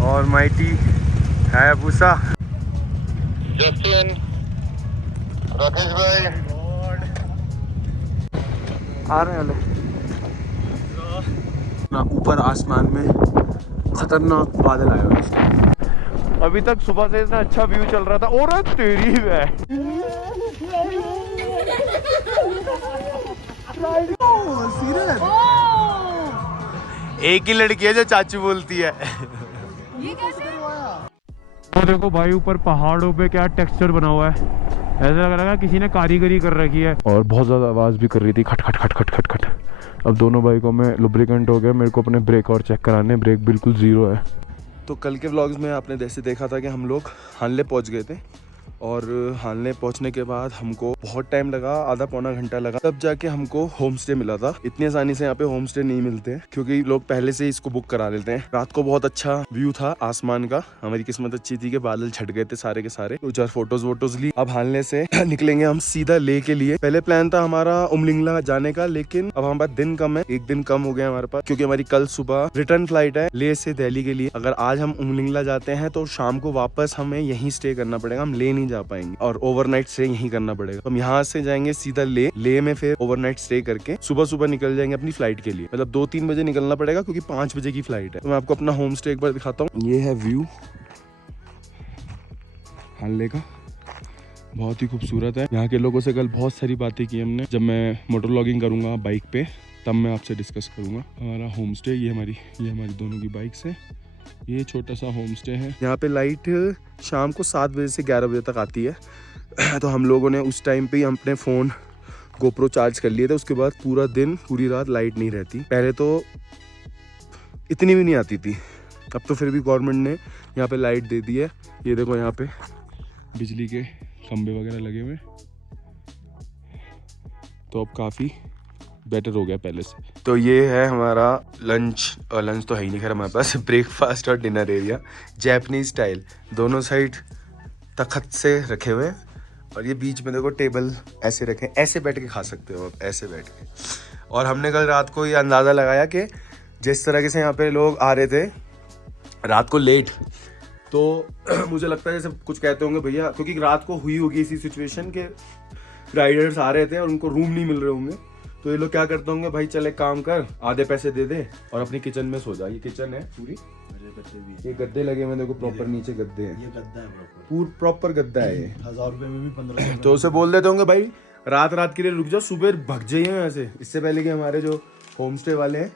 और माइटी है भूसा, जस्टिन, राकेश भाई आ रहे हैं ना। ऊपर आसमान में खतरनाक बादल आए हुए हैं। अभी तक सुबह से इतना अच्छा व्यू चल रहा था। और तेरी है एक ही लड़की है जो चाचू बोलती है। ये कैसे? तो देखो भाई ऊपर पहाड़ों पे क्या टेक्सचर बना हुआ है, ऐसा लग रहा है किसी ने कारीगरी कर रखी है। और बहुत ज़्यादा आवाज़ भी कर रही थी, खट खट खट खट खट खट। अब दोनों बाइकों में लुब्रिकेंट हो गया, मेरे को अपने ब्रेक और चेक कराने, ब्रेक बिल्कुल ज़ीरो है। तो कल के व्लॉग्स में आपने जैसे देखा था कि हम लोग हानले पहुंच गए थे, और हानले पहुंचने के बाद हमको बहुत टाइम लगा, आधा पौना घंटा लगा, तब जाके हमको होम स्टे मिला था। इतनी आसानी से यहाँ पे होम स्टे नहीं मिलते हैं, क्योंकि लोग पहले से ही इसको बुक करा लेते हैं। रात को बहुत अच्छा व्यू था आसमान का, हमारी किस्मत अच्छी थी कि बादल छट गए थे सारे के सारे। 2-4 फोटोज वोटोज ली। अब हानले से निकलेंगे हम सीधा ले के लिए। पहले प्लान था हमारा उमलिंगला जाने का, लेकिन अब हमारे पास दिन कम है, एक दिन कम हो गया हमारे पास, क्योंकि हमारी कल सुबह रिटर्न फ्लाइट है ले से दिल्ली के लिए। अगर आज हम उमलिंगला जाते हैं तो शाम को वापस हमें यहीं स्टे करना पड़ेगा, हम ले नहीं जा पाएंगे, और ओवरनाइट स्टे यहीं करना पड़ेगा। हम यहाँ से जाएंगे सीधा ले में फिर ओवरनाइट स्टे करके सुबह सुबह निकल जाएंगे अपनी फ्लाइट के लिए। मतलब 2-3 बजे निकलना पड़ेगा, क्योंकि 5 बजे की फ्लाइट है। तो मैं आपको अपना होम स्टे एक बार दिखाता हूँ। ये है व्यू हानले का, बहुत ही खूबसूरत है। यहाँ के लोगों से कल बहुत सारी बातें की हमने। जब मैं मोटर व्लॉगिंग करूंगा बाइक पे, तब मैं आपसे डिस्कस करूंगा। हमारा होम स्टे ये हमारी दोनों की बाइक से, ये छोटा सा होम स्टे है। यहाँ पे लाइट शाम को 7 बजे से 11 बजे तक आती है। तो हम लोगों ने उस टाइम पे ही अपने फ़ोन गोप्रो चार्ज कर लिए थे। उसके बाद पूरा दिन पूरी रात लाइट नहीं रहती। पहले तो इतनी भी नहीं आती थी, अब तो फिर भी गवर्नमेंट ने यहाँ पे लाइट दे दी है। ये देखो यहाँ पे बिजली के खंबे वगैरह लगे हुए, तो अब काफ़ी बेटर हो गया पहले से। तो ये है हमारा लंच तो है ही नहीं खैर हमारे पास, ब्रेकफास्ट और डिनर एरिया जैपनीज स्टाइल, दोनों साइड तख्त से रखे हुए हैं, और ये बीच में देखो टेबल ऐसे रखे, ऐसे बैठ के खा सकते हो आप, ऐसे बैठ के। और हमने कल रात को ये अंदाज़ा लगाया कि जिस तरीके से यहाँ पे लोग आ रहे थे रात को लेट, तो मुझे लगता है जैसे कुछ कहते होंगे भैया, क्योंकि रात को हुई होगी इसी सिचुएशन के राइडर्स आ रहे थे और उनको रूम नहीं मिल रहे होंगे, तो ये लोग क्या करते होंगे, भाई चले काम कर, आधे पैसे दे दे और अपनी किचन में सो जा। ये किचन है पूरी, ये गद्दे लगे हुए देखो, प्रॉपर नीचे गद्दे हैं, ये गद्दा है प्रॉपर गद्दा है। 1000 रुपए में भी 15। तो उसे बोल देते होंगे भाई रात के लिए रुक जाओ, सुबह भग जाइए यहाँ से, इससे पहले कि हमारे जो होम स्टे वाले हैं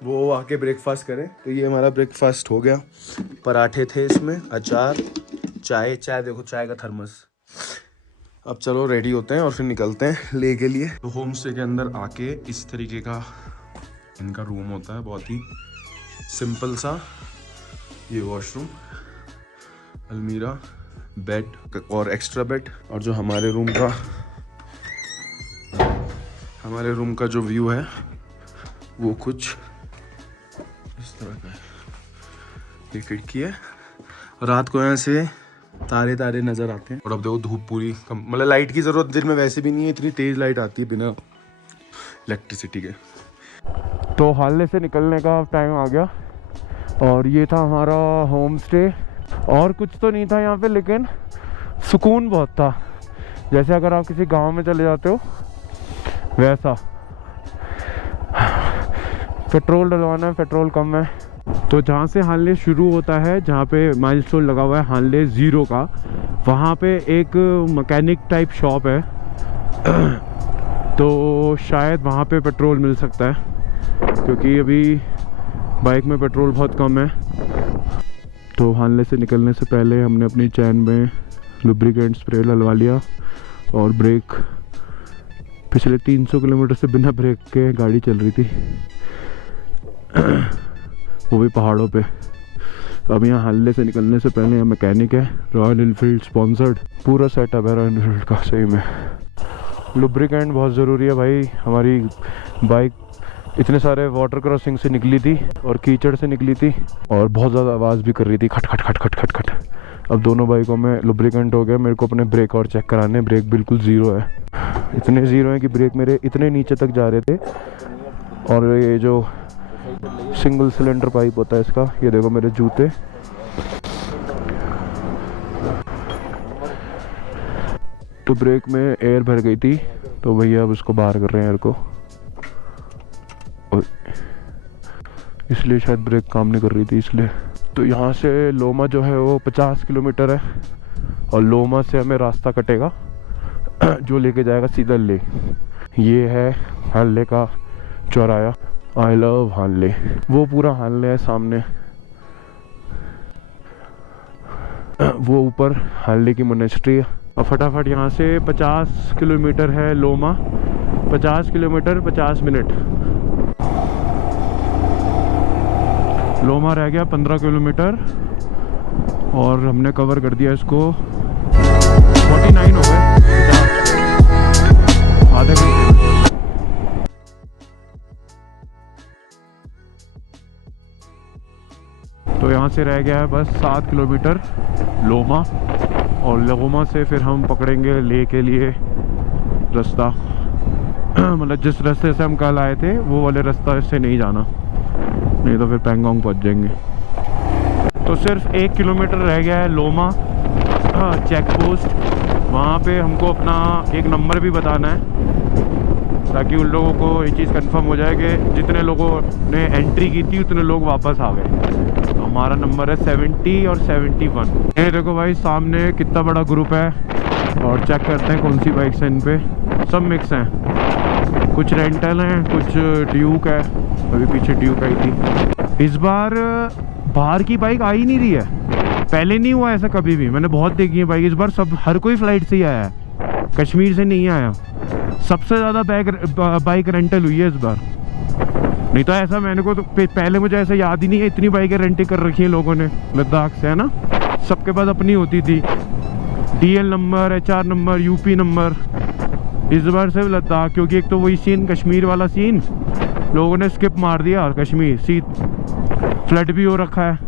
वो आके ब्रेकफास्ट करें। तो ये हमारा ब्रेकफास्ट हो गया, पराठे थे इसमें, अचार, चाय देखो चाय का थर्मस। अब चलो रेडी होते हैं और फिर निकलते हैं ले के लिए। तो होम स्टे के अंदर आके इस तरीके का इनका रूम होता है, बहुत ही सिंपल सा। ये वॉशरूम, अलमीरा, बेड और एक्स्ट्रा बेड, और जो हमारे रूम का जो व्यू है वो कुछ इस तरह का है। ये खिड़की है, रात को यहाँ से तारे नजर आते हैं। और अब देखो धूप पूरी मतलब लाइट की जरूरत दिन में वैसे भी नहीं है, इतनी तेज लाइट आती है बिना इलेक्ट्रिसिटी के। तो हानले से निकलने का टाइम आ गया, और ये था हमारा होम स्टे। और कुछ तो नहीं था यहाँ पे, लेकिन सुकून बहुत था, जैसे अगर आप किसी गांव में चले जाते हो वैसा। पेट्रोल डलवाना है, पेट्रोल कम है। तो जहाँ से हानले शुरू होता है, जहाँ पे माइलस्टोन लगा हुआ है हानले 0 का, वहाँ पे एक मैकेनिक टाइप शॉप है, तो शायद वहाँ पे पेट्रोल मिल सकता है, क्योंकि अभी बाइक में पेट्रोल बहुत कम है। तो हानले से निकलने से पहले हमने अपनी चैन में लुब्रिकेंट स्प्रे डलवा लिया, और ब्रेक पिछले 300 किलोमीटर से बिना ब्रेक के गाड़ी चल रही थी, वो भी पहाड़ों पे। अब यहाँ हानले से निकलने से पहले यहाँ मैकेनिक है, रॉयल एनफील्ड स्पॉन्सर्ड, पूरा सेटअप है रॉयल एनफील्ड का। सही में लुब्रिकेंट बहुत ज़रूरी है भाई। हमारी बाइक इतने सारे वाटर क्रॉसिंग से निकली थी और कीचड़ से निकली थी, और बहुत ज़्यादा आवाज़ भी कर रही थी, खट खट खट खट खट खट। अब दोनों बाइकों में लुब्रिकेंट हो गया, मेरे को अपने ब्रेक और चेक कराने, ब्रेक बिल्कुल ज़ीरो है, इतने ज़ीरो है कि ब्रेक मेरे इतने नीचे तक जा रहे थे। और ये जो सिंगल सिलेंडर पाइप होता है इसका, ये देखो मेरे जूते तो ब्रेक में एयर भर गई थी, तो भैया अब उसको बाहर कर रहे हैं एयर को, और इसलिए शायद ब्रेक काम नहीं कर रही थी इसलिए। तो यहाँ से लोमा जो है वो 50 किलोमीटर है, और लोमा से हमें रास्ता कटेगा जो लेके जाएगा सीधा ले। ये है हानले का चौराया। आई लव हानले। वो पूरा हानले है सामने, वो ऊपर हानले की मोनेस्ट्री है। और फटाफट यहाँ से 50 किलोमीटर है लोमा, 50 किलोमीटर 50 मिनट। लोमा रह गया 15 किलोमीटर और हमने कवर कर दिया इसको 49 हो गए, आधे घंटे में। तो यहाँ से रह गया है बस 7 किलोमीटर लोमा, और लोमा से फिर हम पकड़ेंगे ले के लिए रास्ता। मतलब जिस रास्ते से हम कल आए थे वो वाले रास्ता से नहीं जाना, नहीं तो फिर पैंगोंग पहुँच जाएंगे। तो सिर्फ 1 किलोमीटर रह गया है लोमा चेक पोस्ट। वहाँ पे हमको अपना एक नंबर भी बताना है, ताकि उन लोगों को ये चीज़ कंफर्म हो जाए कि जितने लोगों ने एंट्री की थी उतने लोग वापस आ गए। तो हमारा नंबर है 70 और 71। ये देखो भाई सामने कितना बड़ा ग्रुप है, और चेक करते हैं कौन सी बाइक्स हैं इन पे। सब मिक्स हैं, कुछ रेंटल हैं, कुछ ड्यूक है। अभी पीछे ड्यूक आई थी। इस बार बाहर की बाइक आ ही नहीं रही है, पहले नहीं हुआ ऐसा कभी भी। मैंने बहुत देखी है बाइक, इस बार सब हर कोई फ्लाइट से ही आया है, कश्मीर से नहीं आया। सबसे ज़्यादा बाइक रेंटल हुई है इस बार। नहीं तो ऐसा मैंने को तो पहले मुझे ऐसा याद ही नहीं है इतनी बाइकें रेंट कर रखी हैं लोगों ने लद्दाख से, है ना। सबके पास अपनी होती थी, DL number, HR number, UP number. इस बार सिर्फ लद्दाख, क्योंकि एक तो वही सीन कश्मीर वाला सीन लोगों ने स्किप मार दिया, कश्मीर फ्लड भी हो रखा है,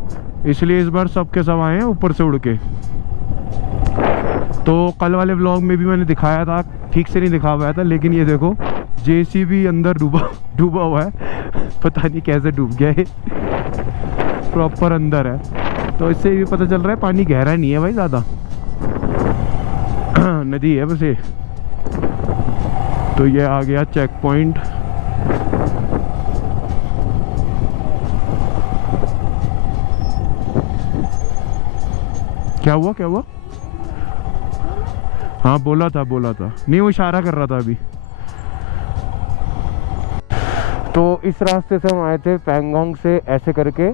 इसलिए इस बार सब के सब आए हैं ऊपर से उड़ के। तो कल वाले व्लॉग में भी मैंने दिखाया था, ठीक से नहीं दिखा पाया था, लेकिन ये देखो JCB अंदर डूबा हुआ है। पता नहीं कैसे डूब गया है, प्रॉपर अंदर है। तो इससे भी पता चल रहा है पानी गहरा नहीं है भाई ज़्यादा, नदी है बस ये। तो ये आ गया चेक पॉइंट। क्या हुआ क्या हुआ? हाँ बोला था नहीं, वो इशारा कर रहा था अभी। तो इस रास्ते से हम आए थे पैंगोंग से ऐसे करके,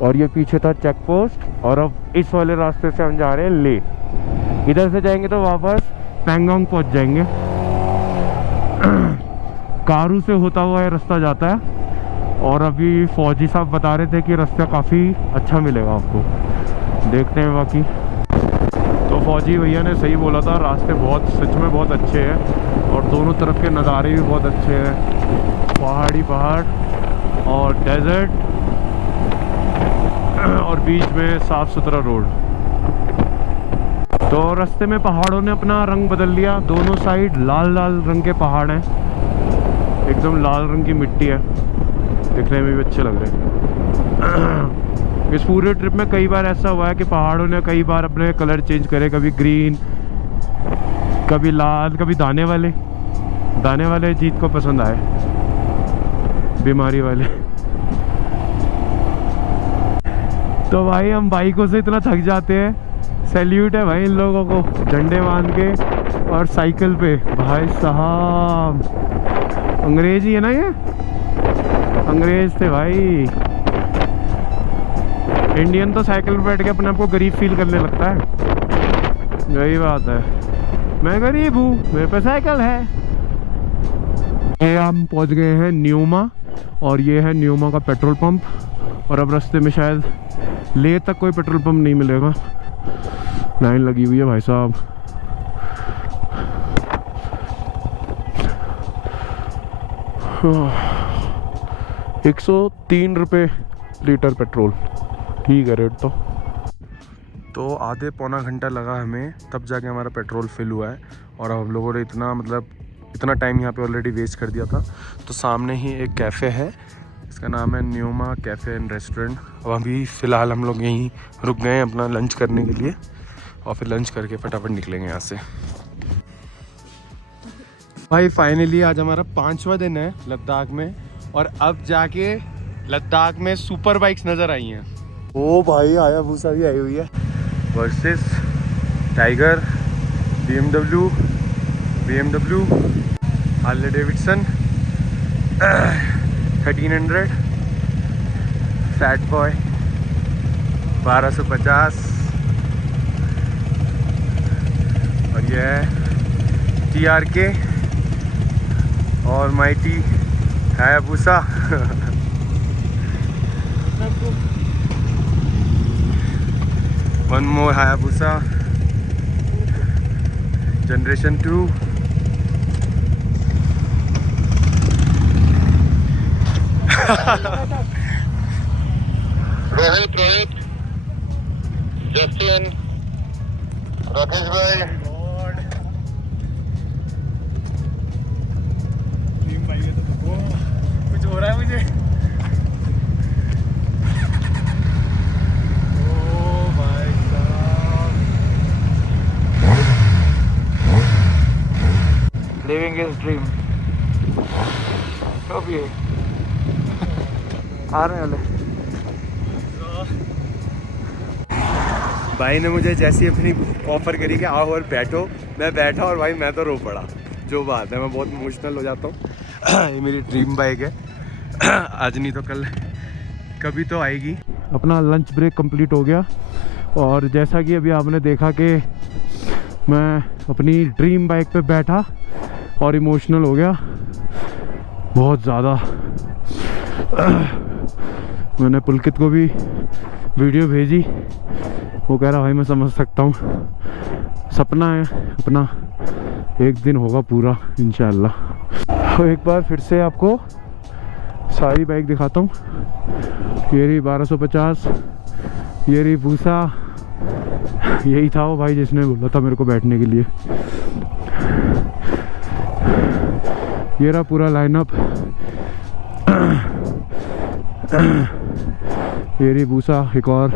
और ये पीछे था चेक पोस्ट, और अब इस वाले रास्ते से हम जा रहे हैं ले। इधर से जाएंगे तो वापस पैंगोंग पहुंच जाएंगे। कारू से होता हुआ ये रास्ता जाता है, और अभी फौजी साहब बता रहे थे कि रास्ता काफ़ी अच्छा मिलेगा आपको, देखते हैं बाकी। तो फौजी भैया ने सही बोला था, रास्ते बहुत सच में बहुत अच्छे हैं, और दोनों तरफ के नज़ारे भी बहुत अच्छे हैं, पहाड़ी पहाड़ और डेजर्ट, और बीच में साफ़ सुथरा रोड। तो रास्ते में पहाड़ों ने अपना रंग बदल लिया, दोनों साइड लाल लाल रंग के पहाड़ हैं, एकदम लाल रंग की मिट्टी है, दिखने में भी अच्छे लग रहे हैं। इस पूरे ट्रिप में कई बार ऐसा हुआ है कि पहाड़ों ने कई बार अपने कलर चेंज करे, कभी ग्रीन, कभी लाल, कभी दाने वाले जीत को पसंद आए, बीमारी वाले। तो भाई हम बाइकों से इतना थक जाते हैं, सैल्यूट है भाई इन लोगों को, झंडे बांध के और साइकिल पे। भाई साहब अंग्रेज ही है ना, ये अंग्रेज थे भाई। इंडियन तो साइकिल पर बैठ के अपने आप को गरीब फील करने लगता है, यही बात है, मैं गरीब हूँ, मेरे पे साइकिल है। ये हम पहुँच गए हैं न्यूमा, और ये है न्यूमा का पेट्रोल पंप। और अब रास्ते में शायद ले तक कोई पेट्रोल पंप नहीं मिलेगा, लाइन लगी हुई है भाई साहब। हाँ, 103 रुपये लीटर पेट्रोल, ठीक है रेट। तो आधे पौना घंटा लगा हमें, तब जाके हमारा पेट्रोल फिल हुआ है। और अब हम लोगों ने इतना टाइम यहाँ पे ऑलरेडी वेस्ट कर दिया था। तो सामने ही एक कैफ़े है, इसका नाम है न्यूमा कैफ़े एंड रेस्टोरेंट। अब अभी फ़िलहाल हम लोग यहीं रुक गए हैं अपना लंच करने के लिए, और फिर लंच करके फटाफट निकलेंगे यहाँ से। भाई फाइनली आज हमारा 5वां दिन है लद्दाख में और अब जाके लद्दाख में सुपर बाइक्स नज़र आई हैं। ओ भाई हायाबुसा भी आई हुई है versus tiger, BMW, Harley Davidson 1300, fat boy 1250 और यह है TRK और mighty Hayabusa. One more Hayabusa generation 2। Rohit, Justin, Rakesh भाई, कुछ हो रहा है मुझे। ओ भाई साहब, लिविंग हिज ड्रीम। कब ये आ रहे वाले भाई ने मुझे जैसी अपनी ऑफर करी कि आओ और बैठो, मैं बैठा और भाई मैं तो रो पड़ा। जो बात है, मैं बहुत इमोशनल हो जाता हूँ। ये मेरी ड्रीम बाइक है। आज नहीं तो कल कभी तो आएगी। अपना लंच ब्रेक कंप्लीट हो गया और जैसा कि अभी आपने देखा कि मैं अपनी ड्रीम बाइक पे बैठा और इमोशनल हो गया बहुत ज़्यादा। मैंने पुलकित को भी वीडियो भेजी, वो कह रहा भाई मैं समझ सकता हूँ, सपना है अपना, एक दिन होगा पूरा इंशाल्लाह। तो एक बार फिर से आपको सारी बाइक दिखाता हूँ। ये रही 1250, ये रही भूसा, यही था वो भाई जिसने बोला था मेरे को बैठने के लिए। ये रहा पूरा लाइनअप। ये रही भूसा, एक और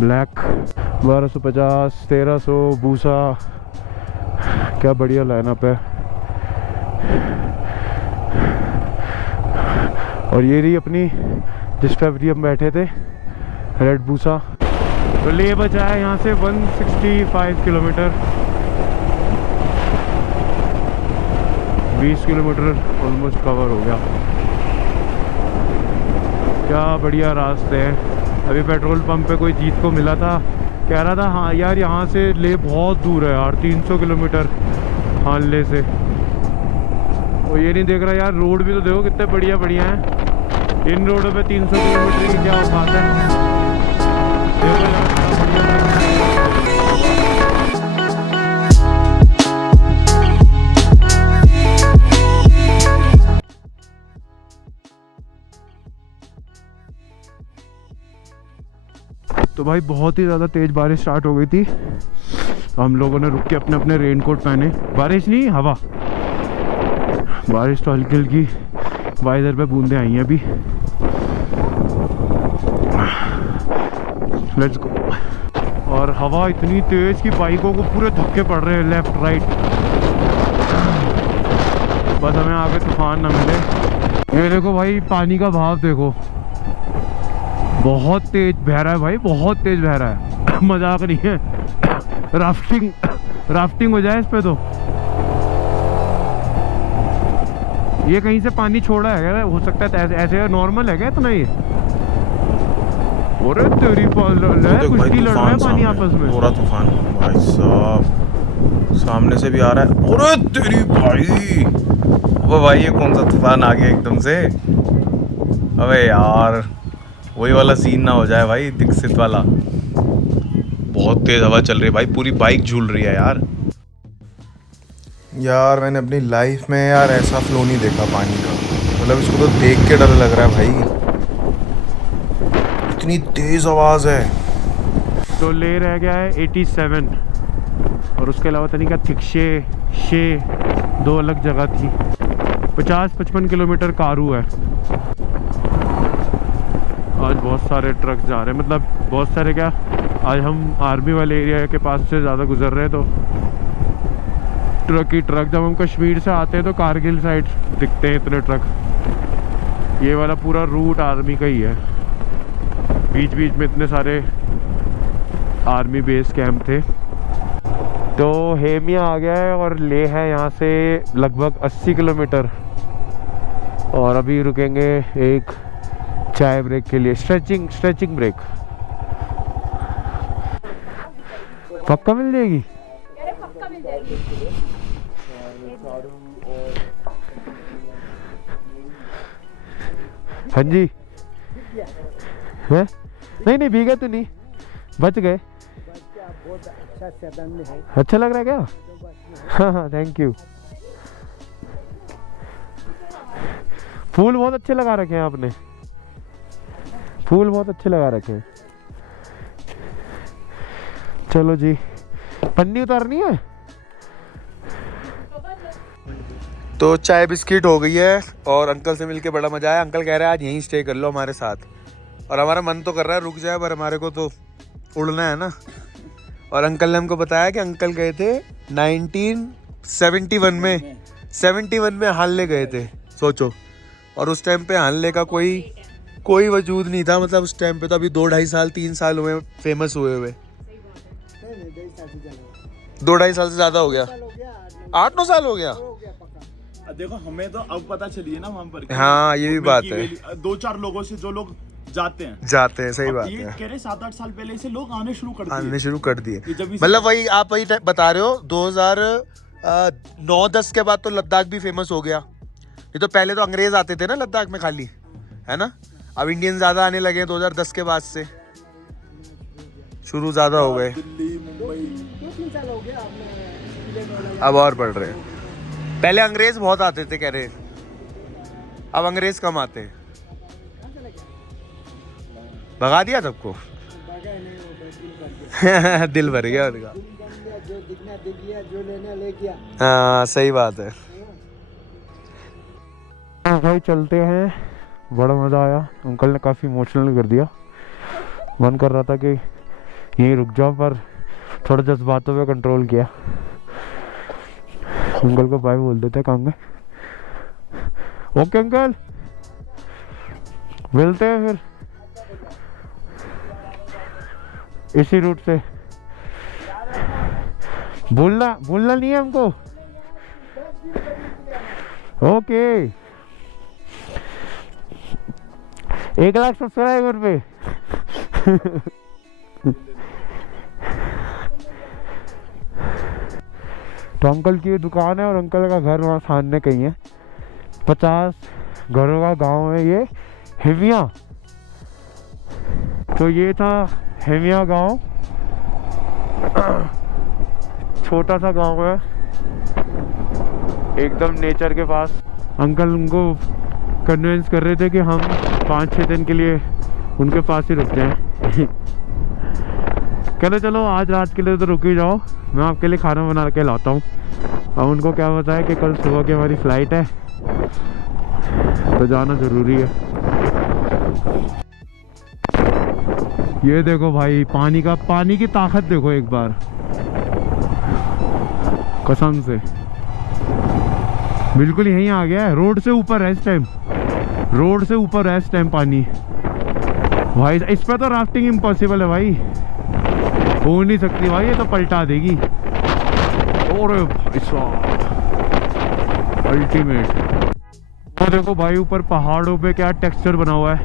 ब्लैक 1250, 1300 भूसा। क्या बढ़िया लाइनअप है। और ये रही अपनी जिस पे अभी हम बैठे थे, रेड भूसा। तो ले बचा है यहाँ से 165 किलोमीटर, 20 किलोमीटर ऑलमोस्ट कवर हो गया। क्या बढ़िया रास्ते हैं। अभी पेट्रोल पंप पे कोई जीत को मिला था, कह रहा था हाँ यार यहाँ से ले बहुत दूर है यार, 300 किलोमीटर हानले से। और ये नहीं देख रहा यार, रोड भी तो देखो कितने बढ़िया बढ़िया हैं। इन रोडों पे 300 किलोमीटर की क्या औकात है। देखो यार कितना बढ़िया। तो भाई बहुत ही ज़्यादा तेज़ बारिश स्टार्ट हो गई थी। हम लोगों ने रुक के अपने अपने रेनकोट पहने। बारिश नहीं, हवा। बारिश तो हल्की हल्की वाइजर पे बूंदे आई हैं अभी। Let's go. और हवा इतनी तेज़ कि बाइकों को पूरे धक्के पड़ रहे हैं लेफ्ट राइट। बस हमें आगे तूफान ना मिले। ये देखो भाई पानी का भाव देखो, बहुत तेज बह रहा है भाई, बहुत तेज बह रहा है। मजाक नहीं है। राफ्टिंग हो जाए इस पे तो। ये कहीं से पानी छोड़ा है क्या? हो सकता है ऐसे नॉर्मल है क्या इतना ये? और तेरी कुश्ती लड़ रहा है पानी आपस में। पूरा तूफान भाई साहब सामने से भी आ रहा है। अरे तेरी भाई, वो भाई ये कौन सा तूफान आ गया एकदम से। अबे यार वही वाला सीन ना हो जाए भाई, दीक्षित वाला। बहुत तेज हवा चल रही है भाई, पूरी बाइक झूल रही है यार। यार मैंने अपनी लाइफ में यार ऐसा फ्लो नहीं देखा पानी का। मतलब इसको तो देख के डर लग रहा है भाई, इतनी तेज आवाज है। तो ले रह गया है 87 और उसके अलावा तनिक का थिक्शे 2 अलग जगह थी। 50-55 किलोमीटर कारू है। आज बहुत सारे ट्रक जा रहे हैं, मतलब बहुत सारे क्या, आज हम आर्मी वाले एरिया के पास से ज़्यादा गुजर रहे हैं। तो ट्रक ही ट्रक। जब हम कश्मीर से आते हैं तो कारगिल साइड दिखते हैं इतने ट्रक। ये वाला पूरा रूट आर्मी का ही है। बीच बीच में इतने सारे आर्मी बेस कैंप थे। तो हेमिया आ गया है और ले है यहाँ से लगभग 80 किलोमीटर। और अभी रुकेंगे एक चाय ब्रेक के लिए, स्ट्रेचिंग ब्रेक। पक्का मिल जाएगी? पक्का मिल जाएगी। हाँ जी है? नहीं भीगा तो नहीं, बच गए। बहुत अच्छा सेडन में है। अच्छा लग रहा है क्या? हाँ थैंक यू। फूल बहुत अच्छे लगा रखे हैं आपने, फूल बहुत अच्छे लगा रखे हैं। चलो जी, पन्नी उतारनी है। तो चाय बिस्किट हो गई है और अंकल से मिलके बड़ा मजा आया। अंकल कह रहे हैं आज यहीं स्टे कर लो हमारे साथ, और हमारा मन तो कर रहा है रुक जाए, पर हमारे को तो उड़ना है ना। और अंकल ने हमको बताया कि अंकल गए थे 1971 में हानले गए थे, सोचो। और उस टाइम पे हानले का कोई वजूद नहीं था, मतलब उस टाइम पे तो अभी 2-2.5 साल 3 साल हुए फेमस हुए। 2-2.5 साल से ज्यादा हो गया, 8-9 साल हो गया। देखो हमें तो अब पता चली है ना वहाँ पर। हाँ ये भी बात है। 2-4 लोगों से जो लोग जाते हैं, सही बात ये है। कह रहे 7-8 साल पहले से लोग आने शुरू कर दिए। मतलब वही आप बता रहे हो 2009-10 के बाद तो लद्दाख भी फेमस हो गया। ये तो पहले तो अंग्रेज आते थे ना लद्दाख में खाली, है ना। अब इंडियन ज्यादा आने लगे 2010 के बाद से, शुरू ज्यादा हो गए। दिल्ली, मुंबई 2-3 साल हो गया अब और बढ़ रहे हैं। पहले अंग्रेज बहुत आते थे कह रहे, अब अंग्रेज कम आते हैं। भगा दिया सबको। दिल भर गया उनका। जो दिखना दिख गया, जो लेना ले गया। हाँ सही बात है। भाई चलते हैं, बड़ा मज़ा आया। अंकल ने काफ़ी इमोशनल कर दिया। मन कर रहा था कि यहीं रुक जाओ, पर थोड़ा जज्बातों पे कंट्रोल किया। अंकल को बाय बोल देते काम में। ओके अंकल, मिलते हैं फिर इसी रूट से। बोलना नहीं है हमको। ओके 1 लाख सब्सक्राइबर पे। तो अंकल की दुकान है और अंकल का घर वहाँ सामने कहीं है। 50 घरों का गांव है ये हेमिया। तो ये था हेमिया गांव, छोटा सा गांव है एकदम नेचर के पास। अंकल उनको कन्विंस कर रहे थे कि हम 5-6 दिन के लिए उनके पास ही रुक जाएं। कहते चलो आज रात के लिए तो रुक ही जाओ, मैं आपके लिए खाना बना के लाता हूँ। अब उनको क्या बताया कि कल सुबह की हमारी फ़्लाइट है, तो जाना ज़रूरी है। ये देखो भाई पानी की ताकत देखो एक बार, कसम से बिल्कुल यहीं आ गया है। रोड से ऊपर है इस टाइम, रोड से ऊपर है इस टाइम पानी। भाई इस पर तो राफ्टिंग इम्पॉसिबल है भाई, हो नहीं सकती भाई, ये तो पलटा देगी। और भाई साहब अल्टीमेट। तो देखो भाई ऊपर पहाड़ों पे क्या टेक्सचर बना हुआ है,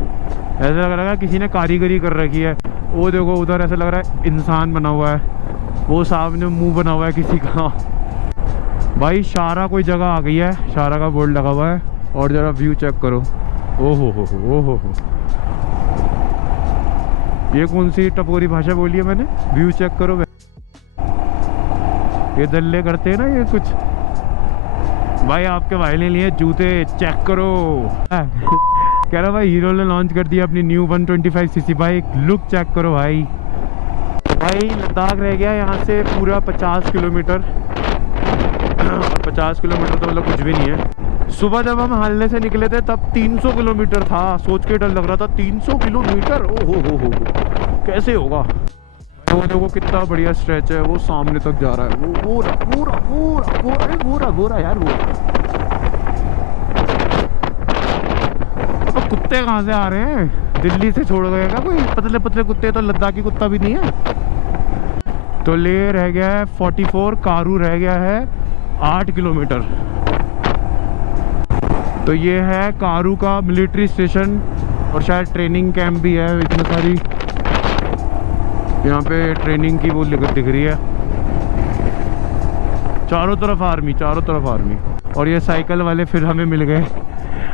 ऐसा लग रहा है किसी ने कारीगरी कर रखी है। वो देखो उधर ऐसा लग रहा है इंसान बना हुआ है, वो सामने मुंह बना हुआ है किसी का। भाई शारा कोई जगह आ गई है, शारा का बोर्ड लगा हुआ है। और जरा व्यू चेक करो, ओहो हो। ये कौन सी टपोरी भाषा बोली है मैंने? व्यू चेक करो। ये दल्ले करते हैं ना ये कुछ। भाई आपके भाई ने लिए जूते, चेक करो। कह रहा भाई हीरो ने लॉन्च कर दिया अपनी new 125cc bike, look check करो भाई। भाई लद्दाख रह गया यहाँ से पूरा 50 किलोमीटर, और 50 किलोमीटर तो मतलब कुछ भी नहीं है। सुबह जब हम हानले से निकले थे तब 300 किलोमीटर था, सोच के डर लग रहा था 300 किलोमीटर, ओ हो कैसे होगा। वो देखो कितना बढ़िया स्ट्रेच है, वो सामने तक जा रहा है, वो पूरा पूरा पूरा पूरा पूरा पूरा यार वो। अब कुत्ते कहाँ से आ रहे हैं? दिल्ली से छोड़ गए क्या कोई पतले पतले कुत्ते? तो लद्दाखी कुत्ता भी नहीं है। तो ले रह गया है 44, कारू रह गया है 8 किलोमीटर। तो ये है कारू का मिलिट्री स्टेशन और शायद ट्रेनिंग कैंप भी है। इतनी सारी यहाँ पे ट्रेनिंग की वो दिख रही है, चारों तरफ आर्मी, चारों तरफ आर्मी। और ये साइकिल वाले फिर हमें मिल गए,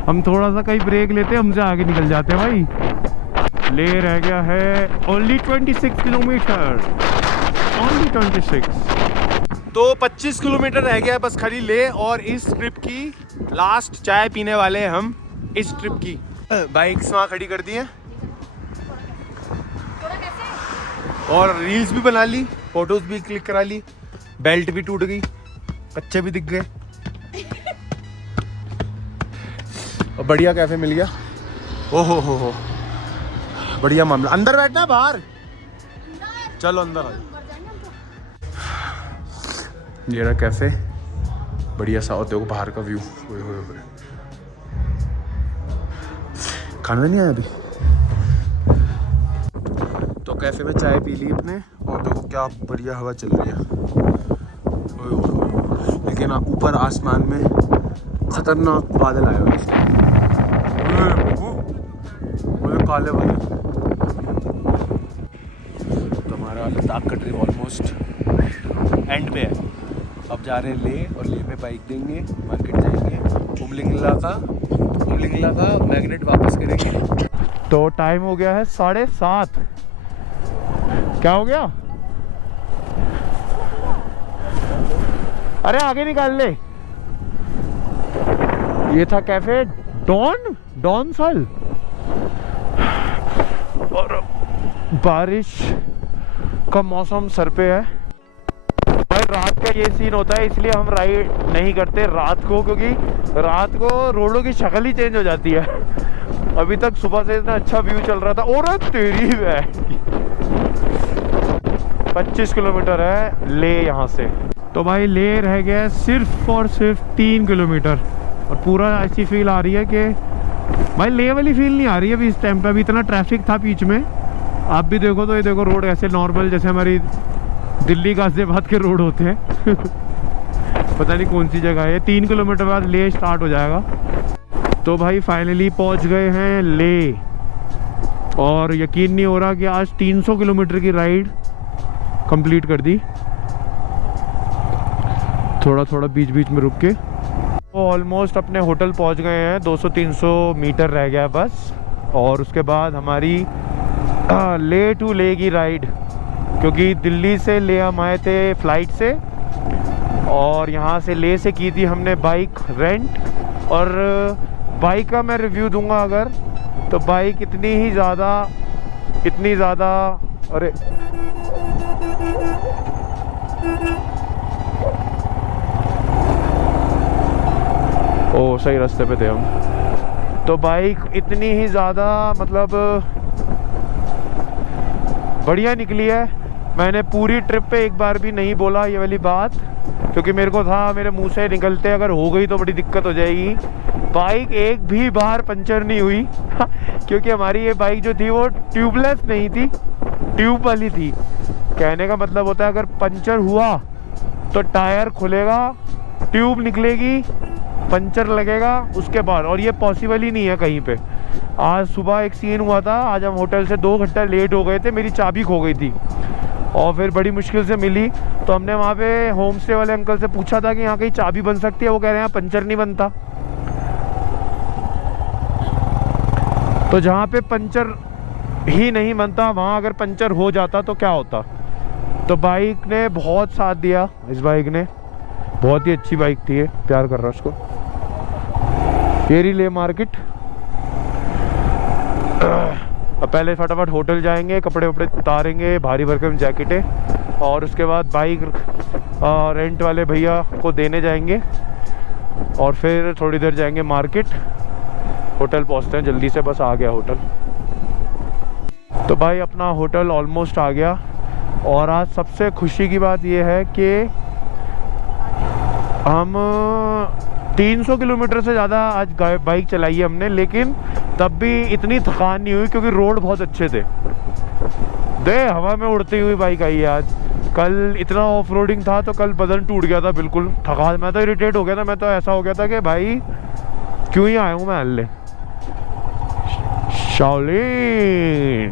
हम थोड़ा सा कहीं ब्रेक लेते हमसे आगे निकल जाते हैं भाई। ले रह गया है ओनली 26 किलोमीटर, ओनली 26। तो 25 किलोमीटर रह गया बस खाली ले, और इस ट्रिप की लास्ट चाय पीने वाले हैं हम इस ट्रिप की। बाइक्स वहाँ खड़ी कर दी हैं और रील्स भी बना ली, फोटोज भी क्लिक करा ली, बेल्ट भी टूट गई, कच्चे भी दिख गए और बढ़िया कैफे मिल गया। ओहो हो बढ़िया मामला। अंदर बैठना है बाहर? चलो अंदर आ। ये रहा कैफे, बढ़िया सा, और देखो बाहर का व्यू। खाना नहीं आया अभी। तो कैफे में चाय पी ली अपने, और देखो क्या बढ़िया हवा चल रही है। लेकिन ऊपर आसमान में खतरनाक बादल आए हुए हैं, काले बादल। तो हमारा लद्दाख का ट्रिप ऑलमोस्ट एंड पे है। अब जा रहे हैं ले, और ले में बाइक देंगे, मार्केट जाएंगे, उमलिंगला का मैग्नेट वापस करेंगे। तो टाइम हो गया है 7:30। क्या हो गया? अरे आगे निकाल ले। ये था कैफे डॉन सल, और बारिश का मौसम सर पे है भाई। रात का ये सीन होता है, इसलिए हम राइड नहीं करते रात को, क्योंकि रात को रोडों की शक्ल ही चेंज हो जाती है। अभी तक सुबह से इतना अच्छा व्यू चल रहा था। और तेरी है 25 किलोमीटर है ले यहाँ से। तो भाई ले रह गया सिर्फ और सिर्फ 3 किलोमीटर, और पूरा ऐसी फील आ रही है कि भाई ले वाली फील नहीं आ रही है अभी इस टाइम पे। अभी इतना ट्रैफिक था बीच में, आप भी देखो तो ये देखो रोड ऐसे नॉर्मल जैसे हमारी दिल्ली गाजियाबाद के रोड होते हैं। पता नहीं कौन सी जगह है। 3 किलोमीटर बाद ले स्टार्ट हो जाएगा। तो भाई फाइनली पहुंच गए हैं ले, और यकीन नहीं हो रहा कि आज 300 किलोमीटर की राइड कंप्लीट कर दी, थोड़ा थोड़ा बीच बीच में रुक के। तो ऑलमोस्ट अपने होटल पहुंच गए हैं, 200-300 मीटर रह गया बस। और उसके बाद हमारी ले टू ले की राइड, क्योंकि दिल्ली से ले हम आए थे फ़्लाइट से, और यहाँ से ले से की थी हमने बाइक रेंट। और बाइक का मैं रिव्यू दूंगा अगर, तो बाइक इतनी ज़्यादा अरे ओ सही रास्ते पे थे हम। तो बाइक इतनी ही ज़्यादा मतलब बढ़िया निकली है। मैंने पूरी ट्रिप पे एक बार भी नहीं बोला ये वाली बात, क्योंकि मेरे को था मेरे मुंह से निकलते अगर हो गई तो बड़ी दिक्कत हो जाएगी। बाइक एक भी बार पंचर नहीं हुई क्योंकि हमारी ये बाइक जो थी वो ट्यूबलेस नहीं थी, ट्यूब वाली थी। कहने का मतलब होता है अगर पंचर हुआ तो टायर खुलेगा, ट्यूब निकलेगी, पंचर लगेगा उसके बाद, और ये पॉसिबल ही नहीं है कहीं पे। आज सुबह एक सीन हुआ था, आज हम होटल से 2 घंटा लेट हो गए थे, मेरी चाबी खो गई थी और फिर बड़ी मुश्किल से मिली। तो हमने वहाँ पे होम स्टे वाले अंकल से पूछा था कि यहाँ कहीं चाबी बन सकती है, वो कह रहे हैं पंचर नहीं बनता। तो जहाँ पे पंचर ही नहीं बनता वहाँ अगर पंचर हो जाता तो क्या होता। तो बाइक ने बहुत साथ दिया, इस बाइक ने, बहुत ही अच्छी बाइक थी ये, प्यार कर रहा उसको। ये रही ले मार्केट। अब पहले फटाफट होटल जाएंगे, कपड़े वपड़े उतारेंगे, भारी भरकम जैकेटें, और उसके बाद बाइक रेंट वाले भैया को देने जाएंगे, और फिर थोड़ी देर जाएंगे मार्केट। होटल पहुंचते हैं जल्दी से, बस आ गया होटल। तो भाई अपना होटल ऑलमोस्ट आ गया, और आज सबसे खुशी की बात यह है कि हम 300 किलोमीटर से ज़्यादा आज बाइक चलाई है हमने, लेकिन तब भी इतनी थकान नहीं हुई क्योंकि रोड बहुत अच्छे थे। हवा में उड़ती हुई बाइक आई है आज। कल इतना ऑफ रोडिंग था तो कल बदन टूट गया था बिल्कुल, थकान, मैं तो इरिटेट हो गया था। मैं तो ऐसा हो गया था कि भाई क्यों ही आया हूँ मैं हल्ले। शाओलिन,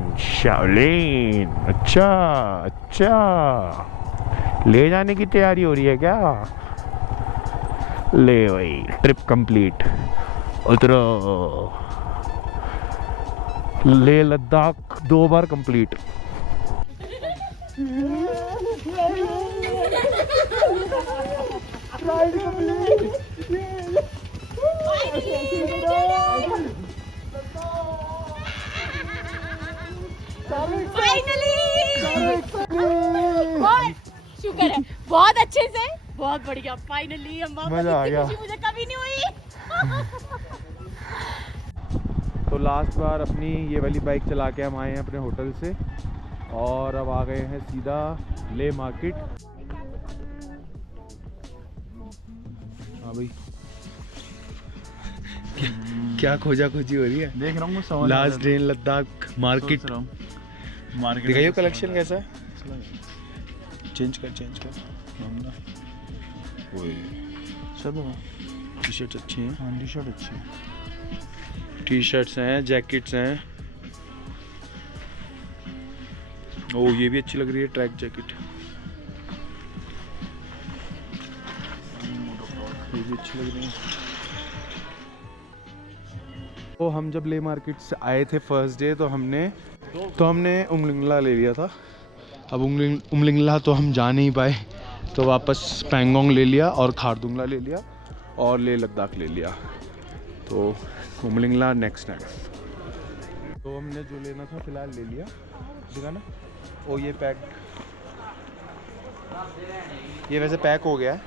अच्छा ले जाने की तैयारी हो रही है क्या? ले भाई, ट्रिप कंप्लीट। उतरो, ले लद्दाख 2 बार कंप्लीट। शुक्र है, बहुत अच्छे से, बहुत बढ़िया। फाइनली मजा आ गया। मुझे कभी नहीं हुई। तो लास्ट बार अपनी ये वाली बाइक चला के हम आए हैं अपने होटल से और अब आ गए हैं सीधा ले मार्केट। हाँ भाई, क्या खोजा खोजी हो रही है? देख रहा हूँ last day in Ladakh market. Market दिखाइए कलेक्शन कैसा है। चेंज कर सब टी शर्ट अच्छी हैं। हाँ, टी शर्ट अच्छी है। टी शर्ट्स हैं, जैकेट्स हैं। ओ ये भी अच्छी लग रही है, ट्रैक जैकेट। ये भी अच्छी लग रही है। तो हम जब ले मार्केट से आए थे फर्स्ट डे तो हमने उमलिंगला ले लिया था। अब उमलिंगला तो हम जा नहीं पाए तो वापस पैंगोंग ले लिया और खारदुंगला ले लिया और ले लद्दाख ले लिया। तो उमलिंगला नेक्स्ट टाइम। तो हमने जो लेना था फिलहाल ले लिया। दिखा ना, ओ ये पैक, ये वैसे पैक हो गया है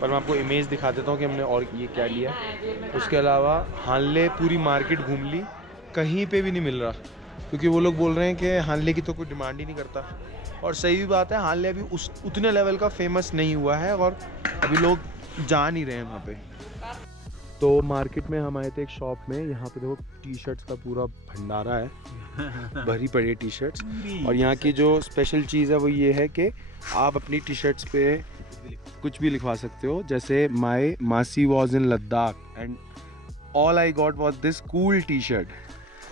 पर मैं आपको इमेज दिखा देता हूँ कि हमने और ये क्या लिया। उसके अलावा हानले पूरी मार्केट घूम ली, कहीं पे भी नहीं मिल रहा क्योंकि वो लोग बोल रहे हैं कि हानले की तो कोई डिमांड ही नहीं करता। और सही भी बात है, हानले अभी उतने लेवल का फेमस नहीं हुआ है और अभी लोग जा नहीं रहे हैं वहाँ पे। तो मार्केट में हम आए थे एक शॉप में, यहाँ पे देखो टी शर्ट्स का पूरा भंडारा है, भरी पड़ी है टी शर्ट्स। और यहाँ की जो स्पेशल चीज़ है वो ये है कि आप अपनी टी शर्ट्स पे कुछ भी लिखवा सकते हो, जैसे माई मासी was in Ladakh and all I got was this cool T shirt.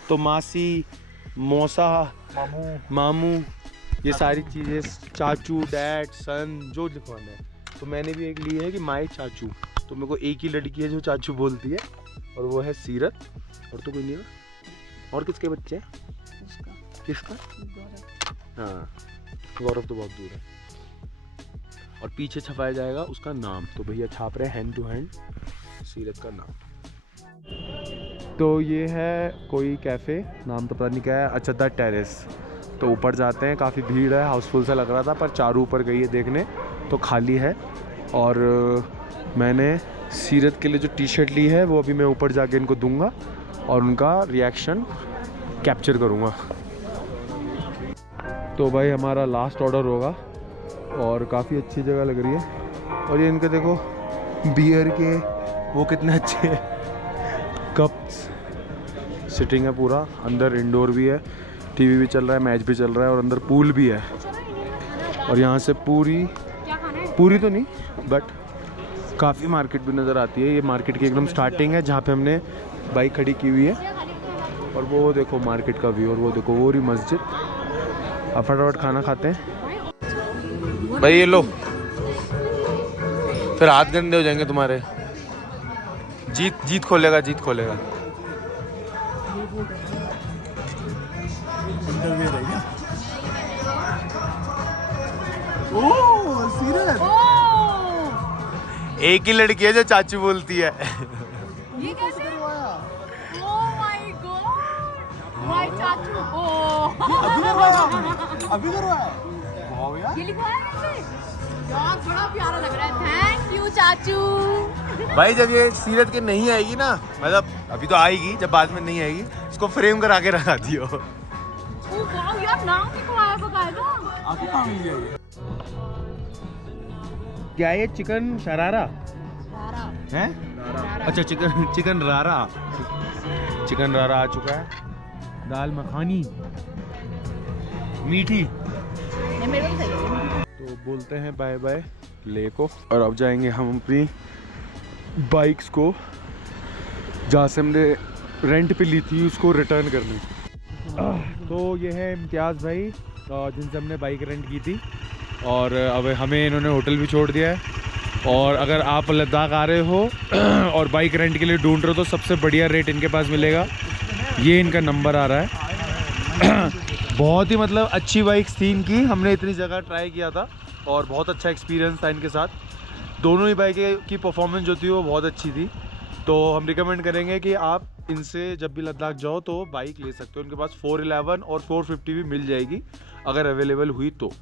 तो मासी, मौसा, मामू, ये सारी चीज़ें, चाचू, डैड, सन, जो लिखवाना है। तो मैंने भी एक ली है कि माई चाचू। तो मेरे को एक ही लड़की है जो चाचू बोलती है और वो है सीरत। और तो कोई नहीं है। और किसके बच्चे हैं? किसका? हाँ, गौरव तो बहुत दूर है। और पीछे छपाया जाएगा उसका नाम। तो भैया छाप रहे हैं हैंड टू हैंड सीरत का नाम। तो ये है कोई कैफ़े, नाम तो पता नहीं क्या है, अच्छा द टेरेस। तो ऊपर जाते हैं, काफ़ी भीड़ है, हाउसफुल सा लग रहा था पर चारू ऊपर गई है देखने तो खाली है। और मैंने सीरत के लिए जो टी शर्ट ली है वो अभी मैं ऊपर जाके इनको दूंगा और उनका रिएक्शन कैप्चर करूंगा। तो भाई हमारा लास्ट ऑर्डर होगा और काफ़ी अच्छी जगह लग रही है। और ये इनके देखो बियर के वो कितने अच्छे कप्स, सिटिंग है पूरा, अंदर इंडोर भी है, टीवी भी चल रहा है, मैच भी चल रहा है और अंदर पूल भी है। और यहाँ से पूरी तो नहीं बट काफ़ी मार्केट भी नज़र आती है। ये मार्केट की एकदम स्टार्टिंग है जहाँ पे हमने बाइक खड़ी की हुई है। और वो देखो मार्केट का व्यू और वो देखो वो रही मस्जिद। अब फटाफट खाना खाते हैं। भाई ये लो, फिर हाथ गंदे हो जाएंगे तुम्हारे। जीत खोलेगा। ओह सीरत, एक ही लड़की है जो चाचू बोलती है। ये कैसे? ओह माय गॉड, माय चाचू। अभी करवाया? वाह यार, ये लिखा है ऐसे यार, बड़ा प्यारा लग रहा है। थैंक यू चाचू। भाई जब ये सीरत के नहीं आएगी ना, मतलब अभी तो आएगी, जब बाद में नहीं आएगी इसको फ्रेम करा के रखा दियो। ओ वाह यार, नाम लिखवाया बकायदा। आपकी फैमिली है ये? क्या है ये? चिकन शरारा है? अच्छा चिकन रारा आ चुका है। दाल मखानी मीठी। नहीं, मेरे को तो सही लगी। तो बोलते हैं बाय बाय ले को, और अब जाएंगे हम अपनी बाइक्स को जहाँ से हमने रेंट पे ली थी उसको रिटर्न करने। तो ये है इम्तियाज़ भाई जिनसे हमने बाइक रेंट की थी, और अब हमें इन्होंने होटल भी छोड़ दिया है। और अगर आप लद्दाख आ रहे हो और बाइक रेंट के लिए ढूंढ रहे हो तो सबसे बढ़िया रेट इनके पास मिलेगा। ये इनका नंबर आ रहा है। बहुत ही मतलब अच्छी बाइक्स थी इनकी, हमने इतनी जगह ट्राई किया था और बहुत अच्छा एक्सपीरियंस था इनके साथ। दोनों ही बाइकें की परफॉर्मेंस जो थी वो बहुत अच्छी थी। तो हम रिकमेंड करेंगे कि आप इनसे जब भी लद्दाख जाओ तो बाइक ले सकते हो। इनके पास 411 और 450 भी मिल जाएगी अगर अवेलेबल हुई तो।